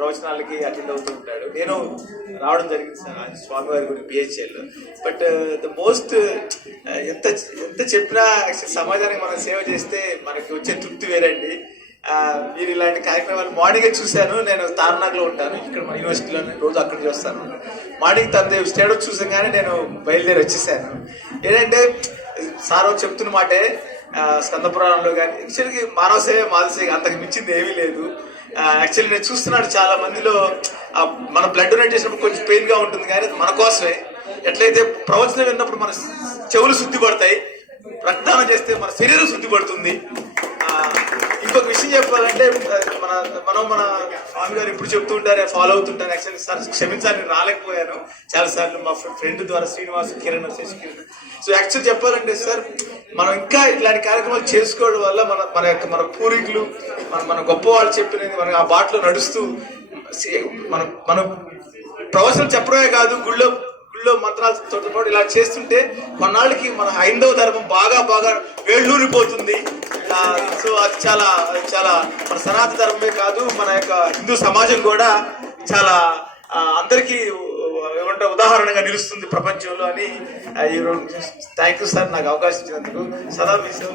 ప్రవచనాలకి attend అవుతూ ఉంటాడు. నేను రావడం జరిగింది సార్ స్వామివారి గురించి పిహెచ్ఎల్. బట్ ద మోస్ట్ ఎంత ఎంత చెప్పినా సమాజానికి మనం సేవ చేస్తే మనకి వచ్చే తృప్తి వేరండి. మీరు ఇలాంటి కార్యక్రమాలు మార్నింగే చూశాను. నేను తార్నాక్లో ఉంటాను, ఇక్కడ మన యూనివర్సిటీలో రోజు అక్కడికి వస్తాను. మార్నింగ్ తన స్టేటస్ చూసాగానే నేను బయలుదేరి వచ్చేసాను. ఏంటంటే సార్ చెప్తున్న మాటే స్కందపురాణంలో కానీ యాక్చువల్గా మానవ సేవ మాధవ సేవ అంతకు మించింది ఏమీ లేదు. యాక్చువల్లీ నేను చూస్తున్నాను చాలా మందిలో మన బ్లడ్ డొనేట్ చేసినప్పుడు కొంచెం పెయిన్గా ఉంటుంది, కానీ మన కోసమే. ఎట్లయితే ప్రవచనం విన్నప్పుడు మన చెవులు శుద్ధి పడతాయి, రక్తదానం చేస్తే మన శరీరం శుద్ధి పడుతుంది. ఇంకొక విషయం చెప్పాలంటే మన స్వామి గారు ఇప్పుడు చెప్తూ ఉంటారు, ఫాలో అవుతుంటారు. యాక్చువల్లీ సార్ క్షమించాలి, నేను రాలేకపోయాను చాలాసార్లు మా ఫ్రెండ్ ద్వారా శ్రీనివాస్ కిరణ్ కిరణ్. సో యాక్చువల్ చెప్పాలంటే సార్ మనం ఇంకా ఇట్లాంటి కార్యక్రమాలు చేసుకోవడం వల్ల మన పూర్వీకులు మన గొప్ప వాళ్ళు చెప్పినది మనం ఆ బాటలో నడుస్తూ మనం ప్రవచనం చెప్పడమే కాదు, గుళ్ళో మంత్రాలతో పాటు ఇలా చేస్తుంటే కొన్నాళ్ళకి మన హైందవ ధర్మం బాగా వేళ్ళూరిపోతుంది. సో అది చాలా చాలా మన సనాతన ధర్మమే కాదు, మన యొక్క హిందూ సమాజం కూడా చాలా అందరికీ ఏమంటే ఉదాహరణగా నిలుస్తుంది ప్రపంచంలో అని. థ్యాంక్ యూ సార్ నాకు అవకాశం ఇచ్చినందుకు. సదా మీ సేవ.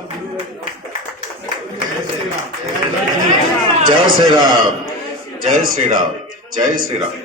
జై శ్రీరామ్, జై శ్రీరామ్, జై శ్రీరామ్.